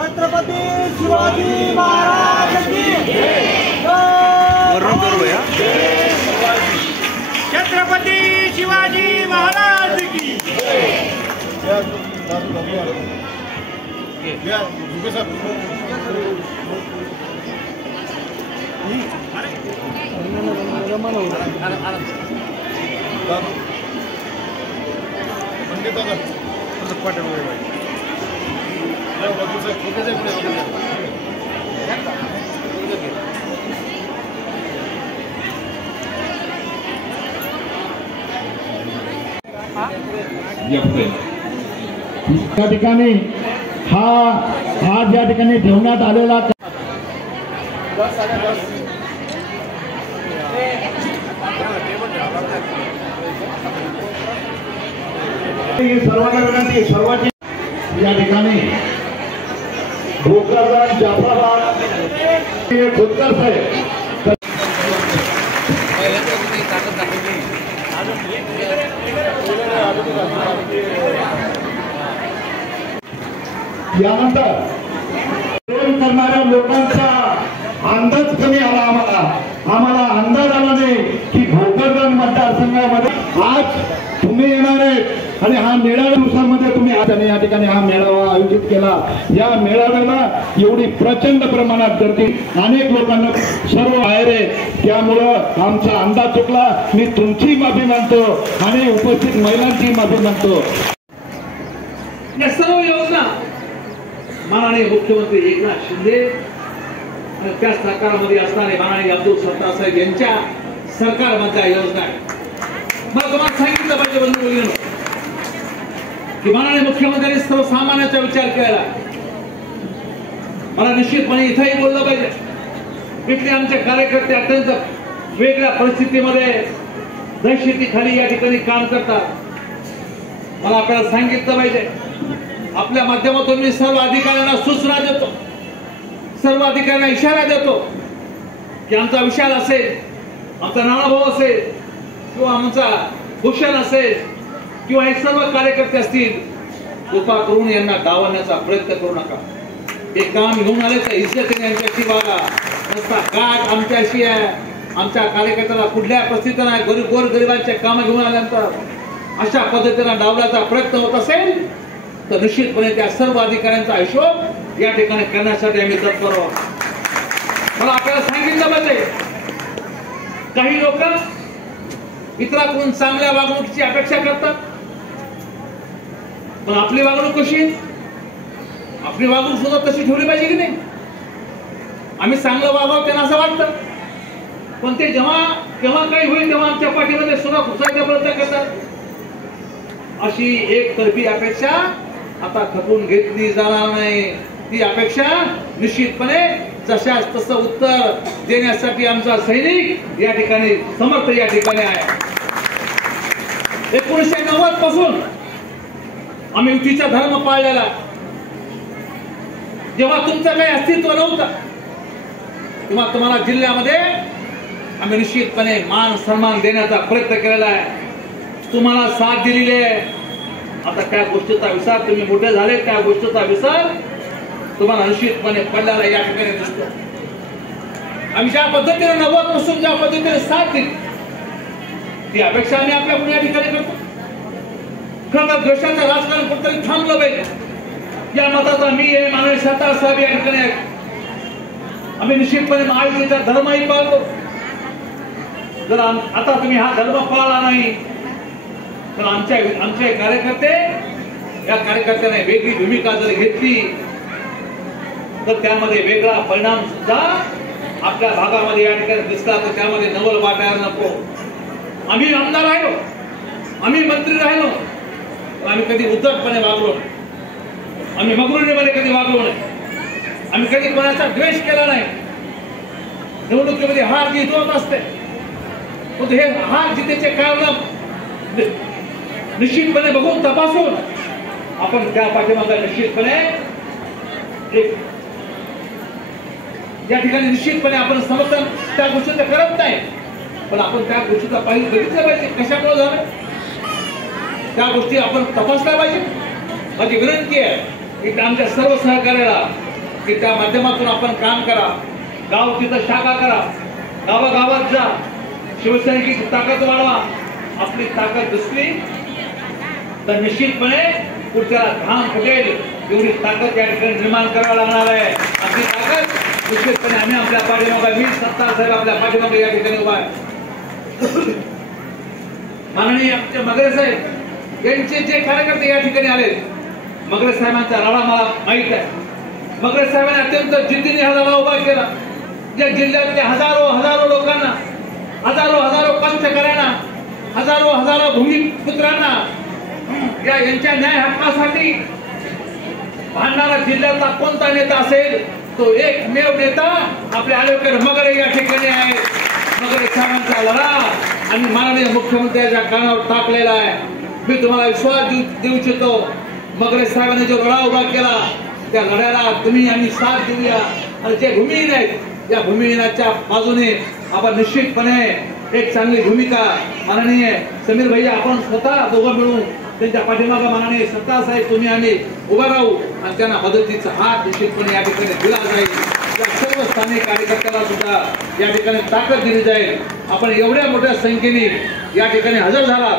छत्रपती शिवाजी महाराज की छत्रपती शिवाजी महाराज की त्या ठिकाणी हा ज्या ठिकाणी ठेवण्यात आलेला सर्वांना विनंती सर्वांची या ठिकाणी भोकरदन जाफराबाद खोदकर साहेब यानंतर करणाऱ्या लोकांचा अंदाज कमी आला आम्हाला अंदाज आला नाही की भोकरदन मतदारसंघामध्ये आज तुम्ही येणार आहेत आणि हा मेळाव्या दिवसांमध्ये तुम्ही आज या ठिकाणी हा मेळावा आयोजित केला। या मेळाव्याला एवढी प्रचंड प्रमाणात गर्दी अनेक लोकांना सर्व बाहेर आहे त्यामुळं आमचा अंदाज चुकला। मी तुमची माफी मागतो आणि उपस्थित महिलांची माफी मागतो। या सर्व योजना माननीय मुख्यमंत्री एकनाथ शिंदे आणि त्या सरकारमध्ये असणारे माननीय अब्दुल सत्तार साहेब यांच्या सरकारमधल्या योजना आहेत। मला तुम्हाला सांगितलं पाहिजे बंधू की माननीय मुख्यमंत्र्यांनी सर्वसामान्याचा विचार केला। मला निश्चितपणे इथंही बोललं पाहिजे। इथले आमचे कार्यकर्ते अत्यंत वेगळ्या परिस्थितीमध्ये दहशतीखाली या ठिकाणी काम करतात। मला आपल्याला सांगितलं पाहिजे आपल्या माध्यमातून मी सर्व अधिकाऱ्यांना सूचना देतो सर्व अधिकाऱ्यांना इशारा देतो की आमचा विशाल असेल आमचा नानाभाऊ असेल किंवा आमचा भूषण असेल किंवा हे सर्व कार्यकर्ते असतील कृपा करून यांना डावण्याचा प्रयत्न करू नका। हे काम घेऊन आले तर इज्जतीने यांच्याशी वागा नसता गाठ आमच्याशी आहे आमच्या कार्यकर्त्याला कुठल्या परिस्थितीत नाही गोर गरिबांचे काम घेऊन आल्यानंतर अशा पद्धतीने डावण्याचा प्रयत्न होत असेल तर निश्चितपणे त्या सर्व अधिकाऱ्यांचा हिशोब या ठिकाणी करण्यासाठी आम्ही तत्पर आहोत। मला आपल्याला सांगितलं पाहिजे काही लोक इतरांकडून चांगल्या वागणुकीची अपेक्षा करतात पण आपली वागणूक कशी आपली वागणूक सुद्धा तशी ठेवली पाहिजे की नाही। आम्ही चांगलं वागावं त्यांना असं वाटतं पण ते जेव्हा काही होईल तेव्हा आमच्या पाठीमध्ये सुद्धा घुसायचा प्रयत्न करतात। अशी एक तर्फी अपेक्षा आता खपून घेतली जाणार नाही। ती अपेक्षा निश्चितपणे जशाच तसं उत्तर देण्यासाठी आमचा सैनिक या ठिकाणी समर्थ या ठिकाणी आहे। 1990 पासून आम्ही युतीचा धर्म पाळलेला। जेव्हा तुमचं काही अस्तित्व नव्हतं तेव्हा तुम्हाला जिल्ह्यामध्ये आम्ही निश्चितपणे मान सन्मान देण्याचा प्रयत्न केलेला आहे तुम्हाला साथ दिलेली आहे। आता त्या गोष्टीचा विसर तुम्ही मोठे झाले त्या गोष्टीचा विसर तुम्हाला निश्चितपणे पडलेला या ठिकाणी दिसतो। आम्ही ज्या पद्धतीने 90 पासून ज्या पद्धतीने साथ दिली ती अपेक्षा आम्ही आपल्या या ठिकाणी करतो। खरं तर देशाचं राजकारण कुठेतरी थांबलं पाहिजे या मताचा मी आहे माननीय सत्तार साहेब या ठिकाणी आहे। आम्ही निश्चितपणे महायुतीचा धर्मही पाळतो। जर आता तुम्ही हा धर्म पाळला नाही तर आमचे कार्यकर्ते या कार्यकर्त्याने वेगळी भूमिका जर घेतली तर त्यामध्ये वेगळा परिणाम सुद्धा आपल्या भागामध्ये या ठिकाणी दिसला तर त्यामध्ये नवल वाटायला नको। आम्ही आमदार राहिलो आम्ही मंत्री राहिलो आम्ही कधी उद्धटपणे वागलो नाही आम्ही मगरुरीमध्ये कधी वागलो नाही आम्ही कधी कोणाचा द्वेष केला नाही। निवडणुकीमध्ये हार जीत होत असते पण हे हार जितेचे कारण निश्चितपणे बघून तपासून आपण त्या पाठीमागे निश्चितपणे या ठिकाणी निश्चितपणे आपण समर्थन त्या गोष्टीचं करत नाही पण आपण त्या गोष्टीचा बघितलं पाहिजे कशामुळे झालं त्या गोष्टी आपण तपासल्या पाहिजे। माझी विनंती आहे की आमच्या सर्व सहकार्याला की त्या माध्यमातून आपण काम करा, गाव तिथं शाखा करा, गावागावात जा, शिवसैनिकांची ताकद वाढवा. आपली ताकद दिसली तर निश्चितपणे पुढच्याला घाम फुटेल एवढी ताकद या ठिकाणी निर्माण करावं लागणार आहे. आपली ताकद निश्चितपणे आम्ही आपल्या पाठीमागे, वीर सत्तार साहेब आपल्या पाठीमागे या ठिकाणी उभा आहे. माननीय आमचे मगरे साहेब यांचे जे कार्यकर्ते या ठिकाणी आले, मगरे साहेबांचा लढा मला माहित आहे. मगरे साहेबांनी अत्यंत जिद्दीने हा लढा उभा केला. या जिल्ह्यातल्या हजारो लोकांना, हजारो कष्टकऱ्यांना, हजारो भूमिपुत्रांना यांच्या न्याय हक्कासाठी भांडणारा जिल्ह्यातला कोणता नेता असेल तो एकमेव नेता आपले ॲडव्होकेट मगरे या ठिकाणी आहे. मगरे साहेबांचा लढा आणि माननीय मुख्यमंत्र्यांच्या कानावर टाकलेला आहे. मी तुम्हाला विश्वास देऊ इच्छितो, मगरे साहेबांनी जो लढा उभा केला त्या लढ्याला तुम्ही आम्ही साथ देऊया. आणि जे भूमिहीन आहेत या भूमिहीनाच्या बाजूने आपण निश्चितपणे एक चांगली भूमिका माननीय समीर भैया आपण स्वतः दोघं मिळून त्यांच्या पाठीमागे माननीय सत्तार साहेब तुम्ही आम्ही उभा राहू आणि त्यांना मदतीचा हात निश्चितपणे या ठिकाणी दिला जाईल. त्या सर्व स्थानिक कार्यकर्त्याला सुद्धा या ठिकाणी ताकद दिली जाईल. आपण एवढ्या मोठ्या संख्येने या ठिकाणी हजर झाला.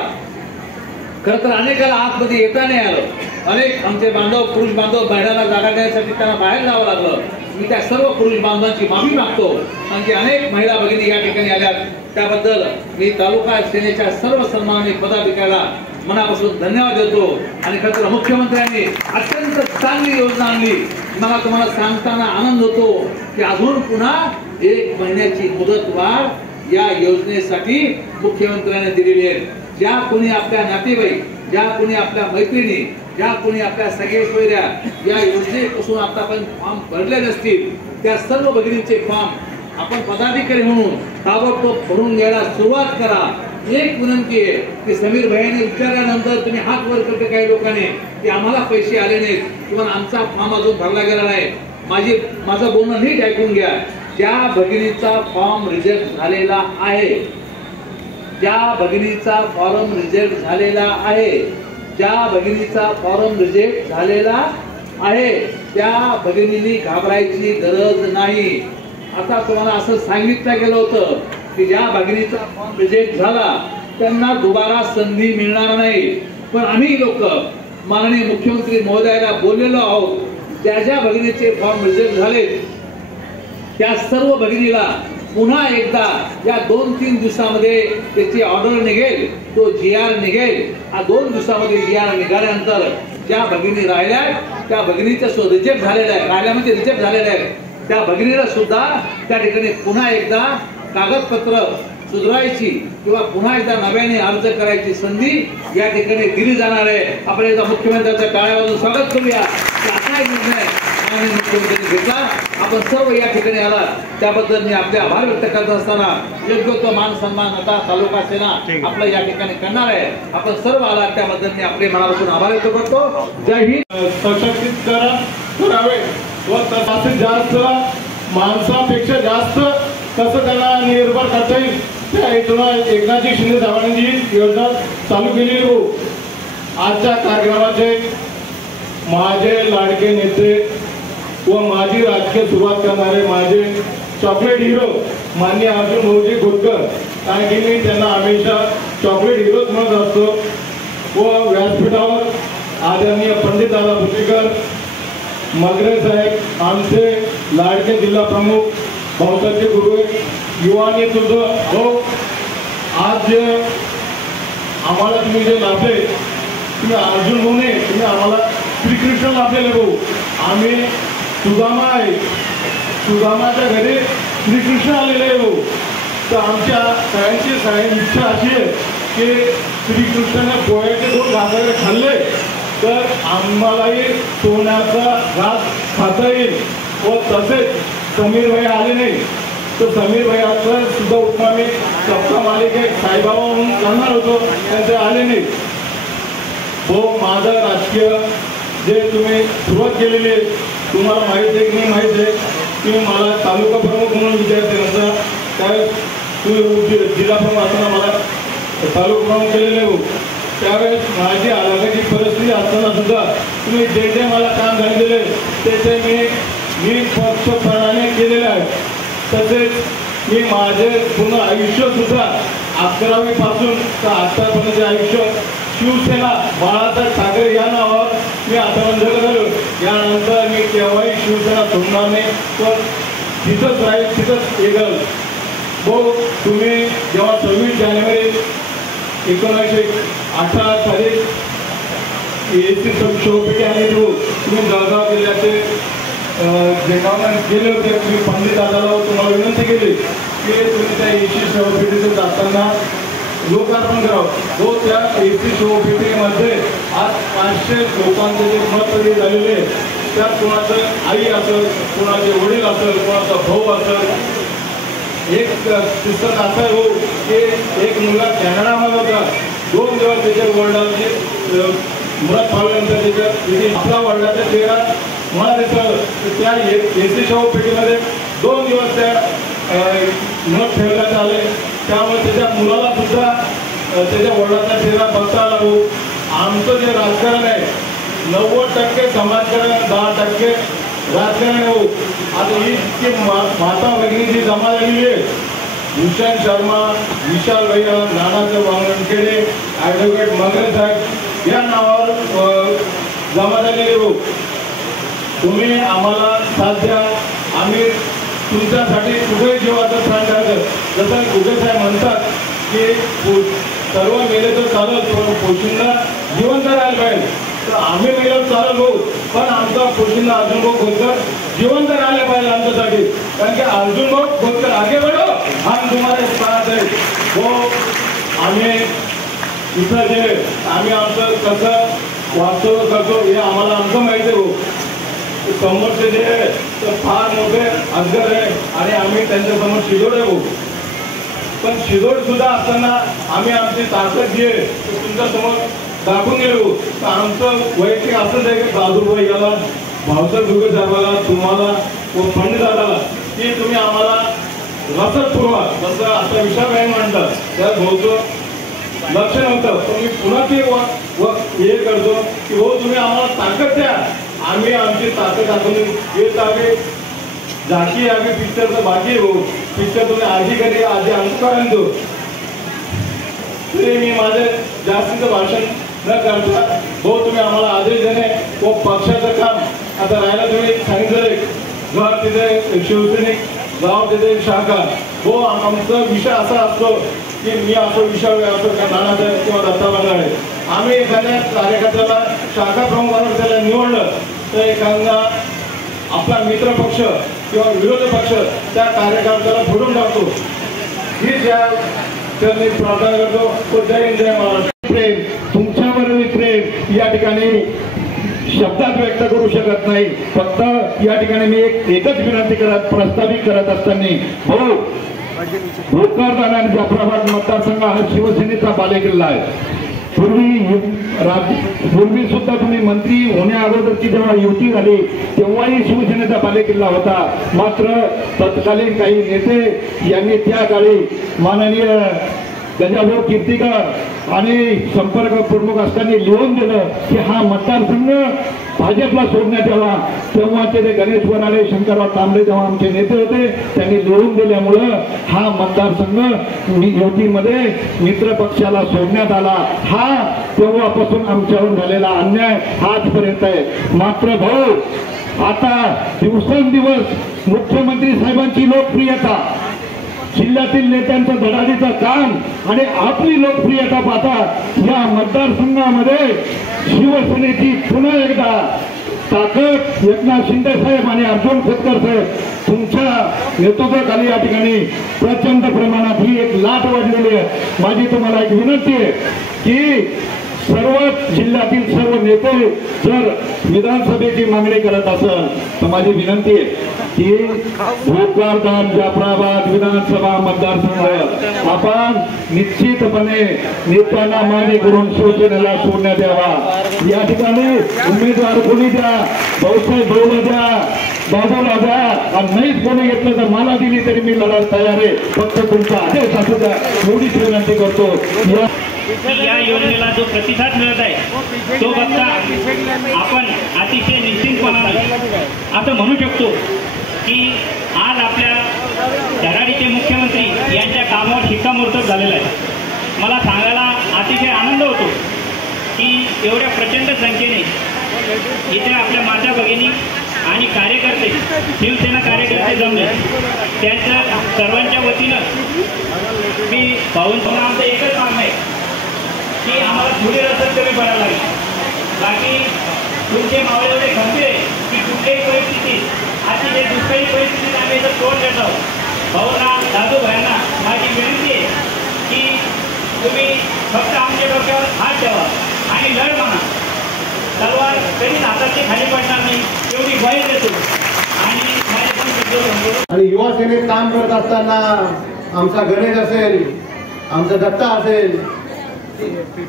खरं तर अनेकाला आतमध्ये येता नाही आलं. अनेक आमचे बांधव, पुरुष बांधव बाहेरला जागा देण्यासाठी त्यांना बाहेर जावं लागलं. मी त्या सर्व पुरुष बांधवांची माफी मागतो. आणखी अनेक महिला भगिनी या ठिकाणी आल्या त्याबद्दल मी तालुका सेनेच्या सर्व सन्माननीय पदाधिकाऱ्याला मनापासून धन्यवाद देतो. आणि खरं तर मुख्यमंत्र्यांनी अत्यंत चांगली योजना आणली. मला तुम्हाला सांगताना आनंद होतो की अजून पुन्हा 1 महिन्याची मुदतवाढ या योजनेसाठी मुख्यमंत्र्यांनी दिलेली आहे. ज्या कोणी आपल्या नातेवाईक, ज्या कोणी आपल्या मैत्रिणी, ज्या कोणी आपल्या सगळे सोयऱ्या या योजनेपासून आतापर्यंत फॉर्म भरले नसतील त्या सर्व भगिनींचे फॉर्म आपण पदाधिकारी म्हणून ताबडतोब भरून घ्यायला सुरुवात करा. एक विनंती आहे की समीर भाईने विचारल्यानंतर तुम्ही हात वर करते काही लोकांनी की आम्हाला पैसे आले नाहीत किंवा आमचा फॉर्म अजून भरला गेला नाही. माझं बोलणं नीट ऐकून घ्या. ज्या भगिनीचा फॉर्म रिजेक्ट झालेला आहे, ज्या भगिनीचा फॉर्म रिजेक्ट झालेला आहे, ज्या भगिनीचा फॉर्म रिजेक्ट झालेला आहे त्या भगिनींनी घाबरायची गरज नाही. आता तुम्हाला असं सांगितलं गेलं होतं की ज्या भगिनीचा फॉर्म रिजेक्ट झाला त्यांना दुबारा संधी मिळणार नाही. पण आम्ही लोक माननीय मुख्यमंत्री महोदयाला बोललेलो आहोत. ज्या भगिनीचे फॉर्म रिजेक्ट झाले त्या सर्व भगिनीला पुन्हा एकदा या 2-3 दिवसामध्ये त्याची ऑर्डर निघेल, तो GR निघेल. 2 दिवसामध्ये GR निघाल्यानंतर ज्या भगिनी राहिल्या त्या भगिनीच्या रिजेक्ट झालेल्या आहे, राहिल्या म्हणजे रिजेक्ट झालेल्या आहे त्या भगिनीला सुद्धा त्या ठिकाणी पुन्हा एकदा कागदपत्र सुधारायची किंवा पुन्हा एकदा नव्याने अर्ज करायची संधी या ठिकाणी दिली जाणार आहे. आपण एकदा मुख्यमंत्र्यांच्या टाळ्या वाजवून स्वागत करूया. असा एक निर्णय माननीय मुख्यमंत्र्यांनी घेतला. आपण सर्व या ठिकाणी आला त्याबद्दल मी आपले आभार व्यक्त करत असताना योग्य तो मान सन्मान आता तालुका सेना आपलं या ठिकाणी करणार आहे. आपण सर्व आला त्याबद्दल मी आपले मनापासून आभार व्यक्त करतो. जय हिंद. सशक्तीत करावे व जास्तीत जास्त माणसापेक्षा जास्त कसं त्यांना निर्भर करता येईल त्या हेतून एकनाथजी शिंदे साहेबांनी जी योजना चालू केलेली हो. आजच्या कार्यक्रमाचे माझे लाडके नेते व माझी राजकीय सुरुवात करणारे माझे चॉकलेट हिरो माननीय अर्जुन भाऊजी खोतकर, कारण की मी त्यांना हमेशा चॉकलेट हिरोच म्हणत असतो. व व्यासपीठावर आदरणीय पंडित दादा भुसेकर, मगरे साहेब, आमचे लाडके जिल्हा प्रमुख, भाऊसाचे गुरु, युवा नेतृत्व हो. आज आम्हाला तुम्ही जे लाभले, तुम्ही अर्जुन भाऊ नाही, तुम्ही आम्हाला श्रीकृष्ण लाभलेले भाऊ. आम्ही सुदामा आहे, सुदामाच्या घरी श्रीकृष्ण आलेले आहे भाऊ. तर आमच्या सगळ्यांची इच्छा अशी आहे की श्रीकृष्णाने पोह्याचे 2 घासारे खाल्ले तर आम्हालाही सोन्याचा घास खाता येईल. व तसेच समीर भाई आले नाही तर समीर भाईचं सुद्धा उपमा मी सप्ता मालिके साईबाबा म्हणून करणार होतो, त्यांचे आले नाही. हो, माझं राजकीय जे तुम्ही सुरुवात केलेली आहे तुम्हाला माहीत आहे की नाही माहीत आहे. तुम्ही मला तालुका प्रमुख म्हणून विचारते नंतर त्यावेळेस तुम्ही जिल्हा प्रमुख असताना मला तालुका प्रमुख केलेले हो. त्यावेळेस माझी आरोग्याची परिस्थिती असताना सुद्धा तुम्ही जे जे मला काम सांगितले ते मी मी पक्षप्रमाणे केलेलं आहे. तसेच मी माझे पूर्ण आयुष्य सुद्धा 11वी पासून तर आतापर्यंत आयुष्य शिवसेना बाळासाहेब ठाकरे या नावावर मी आतापर्यंत झालो. यानंतर मी केव्हाही शिवसेना सोडणार नाही, पण तिथंच राहील, तिथंच येगल. भाऊ, तुम्ही जेव्हा 26 जानेवारी 1918 साली एसी शोपेटी आले तुम्ही जळगाव जिल्ह्याचे जेगावला गेले होते. तुम्ही पंडित दादाला तुम्हाला विनंती केली की तुम्ही त्या एसी शोपेटीतून जाताना लोकार्पण करावं. तो त्या एसी शोपेटीमध्ये आज 500 लोकांचे जे मत झालेले, त्यात कोणाचं आई असेल, कोणाचे वडील असेल, कोणाचा भाऊ असेल. एक किस्सा असा हो की एक मुलगा कॅनडामध्ये होता. 2 दिवस त्याच्या वडिलांची मुळात पावल्यानंतर त्याच्या आपला वडिलाचा चेहरा मला दिसलं. त्या एसी शवपेटीमध्ये 2 दिवस त्या मत ठेवण्यात आले. त्यामुळे त्याच्या मुलाला सुद्धा त्याच्या वडिलांचा चेहरा बघता आला. हो, आमचं जे राजकारण आहे 90% समाजकारण, 10% राजकारण हो. आता ही इतकी माता भगिनी जी जमा झालेली आहे, भूषण शर्मा, विशाल भैया, नानासाहेब वांगणखेडे, ॲडव्होकेट मंगल साहेब या नावावर जमा झालेले हो. तुम्ही आम्हाला साथ द्या. आम्ही तुमच्यासाठी कुठेही जीवाचं प्राण टाकलं. जसं कुठे साहेब म्हणतात की सर्व मेले तर चालत, पण पोशिंदा जिवंत राहायला पाहिजे. तर आम्ही मेल्यावर चालत हो, पण आमचा पोशिंदा अर्जुन भाऊ खोतकर जिवंत राहायला पाहिजे आमच्यासाठी. कारण की अर्जुन भाऊ खोतकर आगे बढो, हम तुम्हारे साथ है. हो, आम्ही इथं जे आम्ही आमचं कसं वास्तव करतो हे आम्हाला आमचं माहिती आहे. हो, समोरचे जे तर फार मोठे अजगर आहे आणि आम्ही त्यांच्यासमोर शिदोड आहे. हो, पण शिदोड सुद्धा असताना आम्ही आमची ताकद जी आहे तुमच्यासमोर दाखवून गेलो. तर आमचं वैयक्तिक असंच आहे की दादूभाई याला, भाऊसाहेब दुर्गे साहेबाला, तुम्हाला व पंडितदादाला की तुम्ही आम्हाला रसद पुरवा. जसं आता विशाबाई म्हणतात त्या भाऊचं लक्ष नव्हतं, पण मी पुन्हा ते हे करतो की हो तुम्ही आम्हाला ताकद द्या. आम्ही आमची ताकद दाखवून येत आम्ही झाकी आम्ही पिक्चरचं बाकी हो. पिक्चर तुम्ही आधी कधी आधी अंतपर्यंत तरी मी माझे जास्तीचं भाषण न करता हो तुम्ही आम्हाला आदेश देणे व पक्षाचं काम. आता राहायला तुम्ही सांगितलं घर तिथे शिवसैनिक, गाव तिथे शाखा. हो, आमचा विषय असा असतो की मी असं विषय असतो का नानासाहेब किंवा दत्ता बंगाळे, आम्ही एखाद्या कार्यकर्त्याला शाखा प्रमुखावर त्याला निवडलं तर एखादा आपला मित्र पक्ष किंवा विरोधी पक्ष त्या कार्यकर्त्याला फोडून टाकतो. ही ज्या त्यांनी प्रार्थना करतो. जय हिंद, जय महाराष्ट्र. प्रेम, तुमच्यावर प्रेम या ठिकाणी शब्दात व्यक्त करू शकत नाही. फक्त या ठिकाणी मी एकच विनंती प्रस्तावित करत असताना भाऊ, भोकरदन आणि जाफराबाद मतदारसंघ हा शिवसेनेचा बालेकिल्ला आहे. पूर्वी सुद्धा तुम्ही मंत्री होण्या अगोदरची जेव्हा युती झाली तेव्हाही शिवसेनेचा बालेकिल्ला होता. मात्र तत्कालीन काही नेते यांनी त्या काळी माननीय गजाभाऊ कीर्तीकर आणि संपर्क प्रमुख असताना लिहून दिलं की हा मतदारसंघ भाजपला सोडण्यात यावा. तेव्हाचे ते गणेश वनाळे, शंकरराव तांबे जेव्हा आमचे नेते होते त्यांनी लिहून दिल्यामुळं हा मतदारसंघ युतीमध्ये मित्र पक्षाला सोडण्यात आला. हा तेव्हापासून आमच्यावर झालेला अन्याय आजपर्यंत आहे. मात्र भाऊ, आता दिवसेंदिवस मुख्यमंत्री साहेबांची लोकप्रियता, जिल्ह्यातील नेत्यांचं धडाडीचं काम आणि आपली लोकप्रियता पाहता या मतदारसंघामध्ये शिवसेनेची पुन्हा एकदा ताकद एकनाथ शिंदे साहेब आणि अर्जुन खोतकर साहेब तुमच्या नेतृत्वाखाली या ठिकाणी प्रचंड प्रमाणात ही एक लाट वाढलेली आहे. माझी तुम्हाला एक विनंती आहे की सर्वच जिल्ह्यातील सर्व नेते जर विधानसभेची मागणी करत असेल तर माझी विनंती आहे की भोकरदन जाफराबाद विधानसभा मतदारसंघ आपण निश्चितपणे नेत्यांना मागणी करून शिवसेनेला सोडण्यात यावा. या ठिकाणी उमेदवार कोणी द्या, भाऊसाहेब भाऊला द्या, बाबूला द्या, आणि नाहीच कोणी घेतलं तर मला दिली तरी मी लढायला तयार आहे. फक्त तुमचा आदेश असू द्या एवढीच विनंती करतो. या योजनेला जो प्रतिसाद मिळत आहे तो बघता आपण अतिशय निश्चितपणाने असं म्हणू शकतो की आज आपल्या धडाडीचे मुख्यमंत्री यांच्या कामावर शिक्कामोर्तब झालेला आहे। मला सांगायला अतिशय आनंद होतो की एवढ्या प्रचंड संख्येने इथे आपल्या माता भगिनी आणि कार्यकर्ते, शिवसेना कार्यकर्ते जमले। त्यांच्या सर्वांच्या वतीनं मी भाऊंना आमचं एकच मागणं आहे की आम्हाला थोडी रसद कमी पडायला लागेल, बाकी तुमचे मावळे एवढे गंभीर आहे की कुठल्याही परिस्थितीत अतिशय दुष्काळी परिस्थितीत आम्ही इथं तोड देत आहोत। भाऊंना, दादू भाईंना माझी विनंती आहे की तुम्ही फक्त आमच्या डोक्यावर हात ठेवा आणि लढ म्हणा, तलवार कधीच हाताची खाली पडणार नाही एवढी ग्वाही देतो। आणि माझे पण शब्द आणि युवा सेनेत काम करत असताना आमचा गणेश असेल, आमचा दत्ता असेल,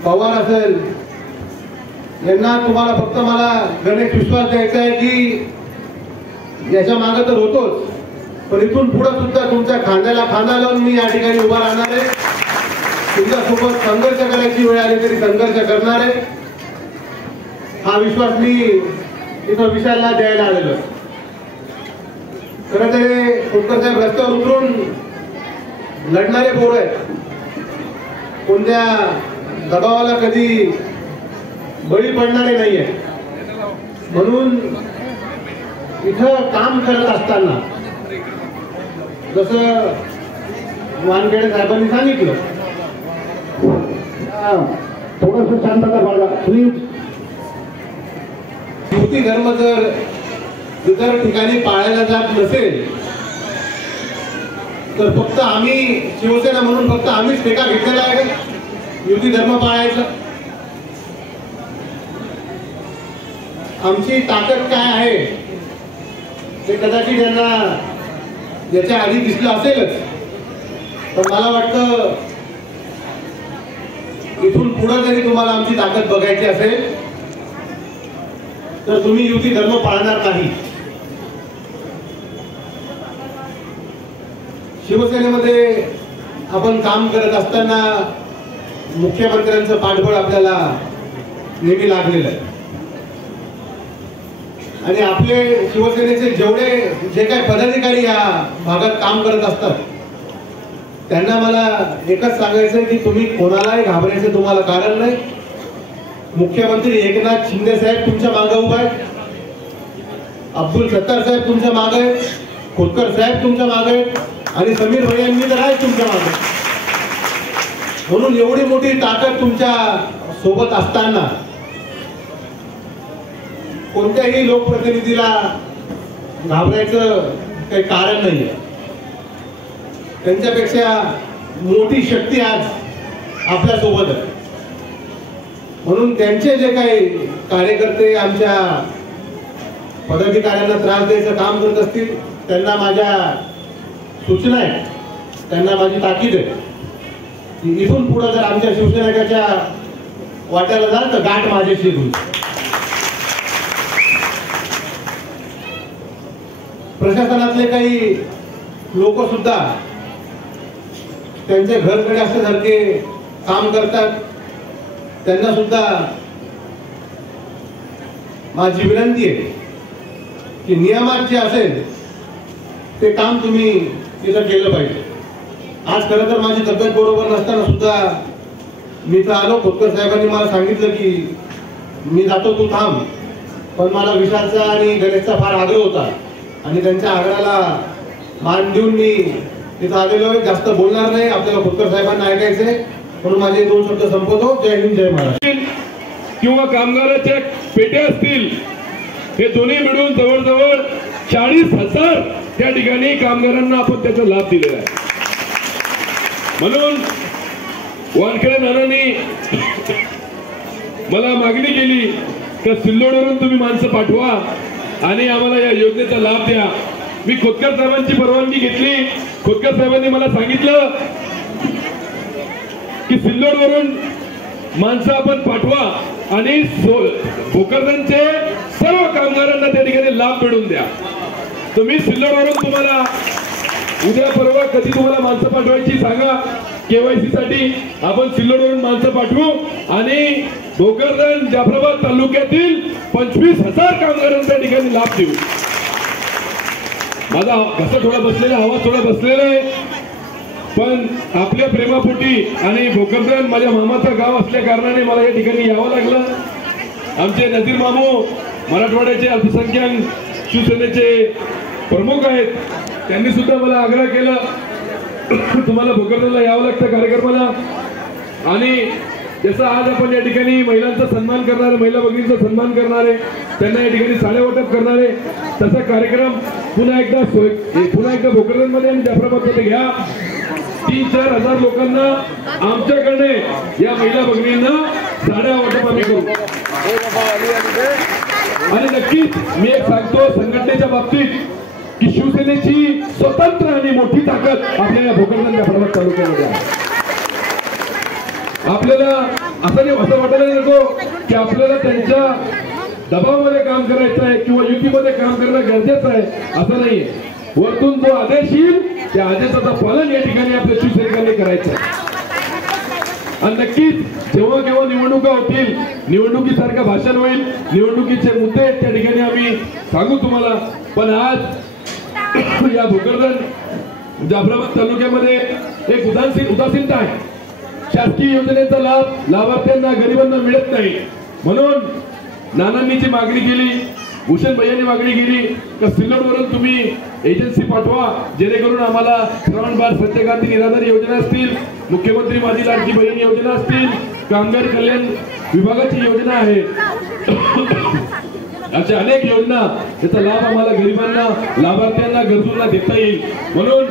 पवार असेल, यांना तुम्हाला फक्त मला गणेश विश्वास द्यायचा आहे की याच्या मागे तर होतोच, पण इथून पुढे सुद्धा तुमच्या खांद्याला खांदा लावून मी या ठिकाणी उभा राहणार आहे। तुमच्यासोबत संघर्ष करायची वेळ आली तरी संघर्ष करणार आहे, हा विश्वास मी इथं विशालला द्यायला आलेलो। खरं तर खोतकर साहेब रस्त्यावर उतरून लढणारे पोरं आहेत, कोणत्या दबावाला कधी बळी पडणारे नाहीये। म्हणून इथं काम करत असताना जसं वानखेडे साहेबांनी सांगितलं, थोडंसं शांतता बाळगा प्लीज। युती धर्म जर इतर ठिकाणी पाळायला जात नसेल तर फक्त आम्ही शिवसेना म्हणून फक्त आम्हीच ठेका घेतलेला आहे का युती धर्म पाळायचा? आमची ताकद काय आहे ते कदाचित यांना याच्या आधी दिसलं असेलच, पण मला वाटतं इथून पुढे जरी तुम्हाला आमची ताकद बघायची असेल तर तुम्ही युती धर्म पाळणार नाही। शिवसेनेमध्ये आपण काम करत असताना मुख्यमंत्र्यांचं पाठबळ आपल्याला नेहमी लागलेलं आहे आणि आपले शिवसेनेचे जेवढे जे काही पदाधिकारी या भागात काम करत असतात त्यांना मला एकच सांगायचं आहे की तुम्ही कोणालाही घाबरायचं तुम्हाला कारण नाही। मुख्यमंत्री एकनाथ शिंदे साहेब तुमच्या मागे उभा आहेत, अब्दुल सत्तार साहेब तुमच्या मागे आहेत, खोतकर साहेब तुमच्या मागे आहेत आणि समीर भैयांनी तर आहेत तुमच्या मागे। म्हणून एवढी मोठी ताकद तुमच्या सोबत असताना कोणत्याही लोकप्रतिनिधीला घाबरायचं काही कारण नाहीये। त्यांच्यापेक्षा मोठी शक्ती आज आपल्या सोबत आहे। म्हणून त्यांचे जे काही कार्यकर्ते आमच्या पदाधिकाऱ्यांना त्रास द्यायचं काम करत असतील त्यांना माझ्या सूचना आहेत, त्यांना माझी ताकीद आहे की इथून पुढे जर आमच्या शिवसैनिकाच्या वाट्याला जाल तर गाठ माझ्याशी होईल। प्रशासनातले काही लोक सुद्धा त्यांचे घरकडे असल्यासारखे काम करतात, त्यांना सुद्धा माझी विनंती आहे की नियमात जे असेल ते काम तुम्ही तिथं केलं पाहिजे। आज खरं तर माझी तब्येत बरोबर नसताना सुद्धा मी इथं आलो। खोतकर साहेबांनी मला सांगितलं की मी जातो तू थांब, पण मला विशालचा आणि गणेशचा फार आग्रह होता आणि त्यांच्या आग्रहाला मान देऊन मी इथं आलेलो आहे। जास्त बोलणार नाही, आपल्याला खोतकर साहेबांना ऐकायचंय म्हणून माझे दोन शब्द संपवतो। जय हिंद, जय महाराष्ट्र। किंवा कामगाराच्या पेट्या असतील हे दोन्ही मिळून जवळजवळ 40,000 त्या ठिकाणी कामगारांना आपण त्याचा लाभ दिलेला आहे। म्हणून वानखेडे नानांनी मला मागणी केली की सिल्लोडवरून तुम्ही माणसं पाठवा आणि आम्हाला या योजनेचा लाभ द्या। मी खोतकर साहेबांची परवानगी घेतली। खोतकर साहेबांनी मला सांगितलं की सिल्लोडवरून माणसं आपण पाठवा आणि भोकरदनचे सर्व कामगारांना त्या ठिकाणी लाभ मिळवून द्या। तुम्ही सिल्लोडवरून तुम्हाला उद्या परवा कधी तुम्हाला माणसं पाठवायची सांगा, केवायसी साठी आपण सिल्लोडवरून माणसं पाठवू आणि भोकरदन जाफराबाद तालुक्यातील 25,000 कामगारांच्या ठिकाणी लाभ देऊ। माझा घसा थोडा बसलेला, आवाज थोडा बसलेला आहे, पण आपल्या प्रेमापोटी आणि भोकरदन माझ्या मामाचं गाव असल्या कारणाने मला या ठिकाणी यावं लागलं. आमचे नजीर मामू मराठवाड्याचे अल्पसंख्याक शिवसेनेचे प्रमुख आहेत, त्यांनी सुद्धा मला आग्रह केला तुम्हाला भोकरदनला यावं लागतं कार्यक्रमाला. आणि जसं आज आपण या ठिकाणी महिलांचा सन्मान करणारे, महिला भगिनींचा सन्मान करणारे, त्यांना या ठिकाणी साड्या वाटप करणारे, तसा कार्यक्रम पुन्हा एकदा भोकरदनमध्ये आणि जाफराबादमध्ये घ्या. 3-4 हजार लोकांना आमच्याकडे या महिला भगिनींना साड्या वाटप आम्ही करू. आणि नक्कीच मी एक सांगतो संघटनेच्या बाबतीत की शिवसेनेची स्वतंत्र आणि मोठी ताकद आपल्या या भोकरदन जाफराबाद तालुक्यामध्ये आहे. आपल्याला असं वाटायला नको की आपल्याला त्यांच्या दबावामध्ये काम करायचं आहे किंवा युतीमध्ये काम करणं गरजेचं आहे, असं नाहीये. वरतून जो आदेश येईल त्या आदेशाचं पालन या ठिकाणी आपल्या शिवसैनिकांनी करायचं आहे. आणि नक्कीच जेव्हा केव्हा निवडणुका होतील, निवडणुकीसारखं भाषण होईल, निवडणुकीचे मुद्दे त्या ठिकाणी आम्ही सांगू तुम्हाला. पण आज या भोकरदन जाफराबाद तालुक्यामध्ये एक उदासीनता आहे. शासकीय योजनेचा लाभ लाभार्थ्यांना गरिबांना मिळत नाही, म्हणून नानांनी जी मागणी केली, भूषण भैयांनी मागणी केली का सिल्लोडवरून तुम्ही एजन्सी पाठवा जेणेकरून आम्हाला श्रावणबाळ सत्यक्रांती निराधार योजना असतील, मुख्यमंत्री माझी लाडकी बहीण योजना असतील, कामगार कल्याण विभागाची योजना आहे, अशा अनेक योजना त्याचा लाभ आम्हाला गरिबांना, लाभार्थ्यांना, गरजूंना देता येईल. म्हणून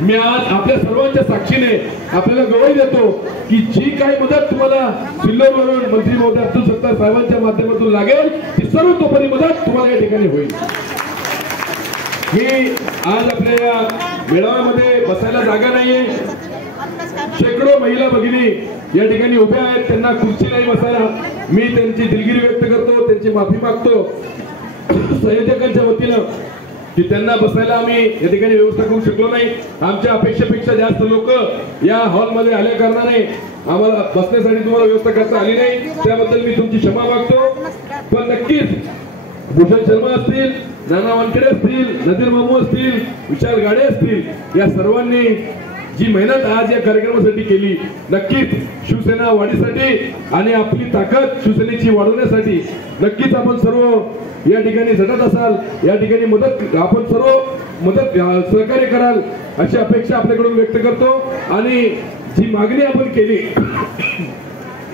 मी आज आपल्या सर्वांच्या साक्षीने आपल्याला गवाही देतो की जी काही मदत तुम्हाला सिल्लोडवरून मंत्री महोदय अब्दुल सत्तार साहेबांच्या माध्यमातून लागेल ती सर्वतोपरी मदत तुम्हाला या ठिकाणी होईल. मी आज आपल्या या मेळाव्यामध्ये बसायला जागा नाहीये, शेकडो महिला भगिनी या ठिकाणी उभ्या आहेत, त्यांना खुर्ची नाही बसायला. मी त्यांची दिलगिरी व्यक्त करतो, त्यांची माफी मागतो संयोजकांच्या वतीनं की त्यांना बसायला आम्ही या ठिकाणी व्यवस्था करू शकलो नाही. आमच्या अपेक्षेपेक्षा जास्त लोक या हॉलमध्ये आल्या कारणाने आम्हाला बसण्यासाठी तुम्हाला व्यवस्था करता आली नाही, त्याबद्दल मी तुमची क्षमा मागतो. पण नक्कीच भूषण शर्मा असतील, नाना वानखेडे असतील, नजीर मामू असतील, विशाल गाडे असतील, या सर्वांनी जी मेहनत आज या कार्यक्रमासाठी केली, नक्कीच शिवसेना वाढीसाठी आणि आपली ताकद शिवसेनेची वाढवण्यासाठी नक्कीच आपण सर्व या ठिकाणी झटत असाल, या ठिकाणी आपण सर्व मदत सहकार्य कराल अशी अपेक्षा आपल्याकडून व्यक्त करतो. आणि जी मागणी आपण केली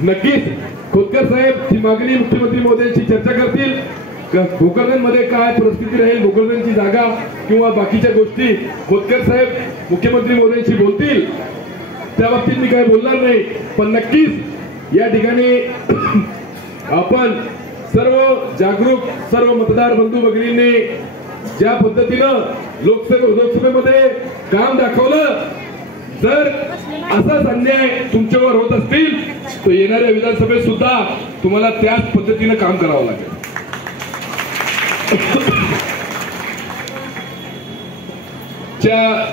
नक्कीच खोतकर साहेब जी मागणी मुख्यमंत्री महोदयांशी चर्चा करतील. भोकरदन मध्ये काय परिस्थिती राहील, भोकरदनची जागा किंवा बाकीच्या गोष्टी खोतकर साहेब मुख्यमंत्री महोदयांशी बोलतील, त्या बाबतीत मी काय बोलणार नाही. पण नक्कीच या ठिकाणी आपण सर्व जागरूक सर्व मतदार बंधू भगिनींनी ज्या पद्धतीनं लोकसभेमध्ये काम दाखवलं, जर असाच अन्याय तुमच्यावर होत असतील तर येणाऱ्या विधानसभेत सुद्धा तुम्हाला त्याच पद्धतीनं काम करावं लागेल.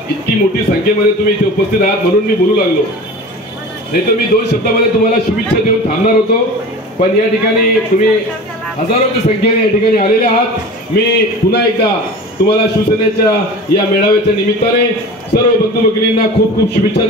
इतकी मोठी संख्येमध्ये तुम्ही इथे उपस्थित आहात म्हणून मी बोलू लागलो, नाही तर मी 2 शब्दामध्ये तुम्हाला शुभेच्छा देऊन थांबणार होतो. पण या ठिकाणी तुम्ही हजारोच्या संख्येने या ठिकाणी आलेले आहात. मी पुन्हा एकदा तुम्हाला शिवसेनेच्या या मेळाव्याच्या निमित्ताने सर्व बंधू भगिनींना खूप खूप शुभेच्छा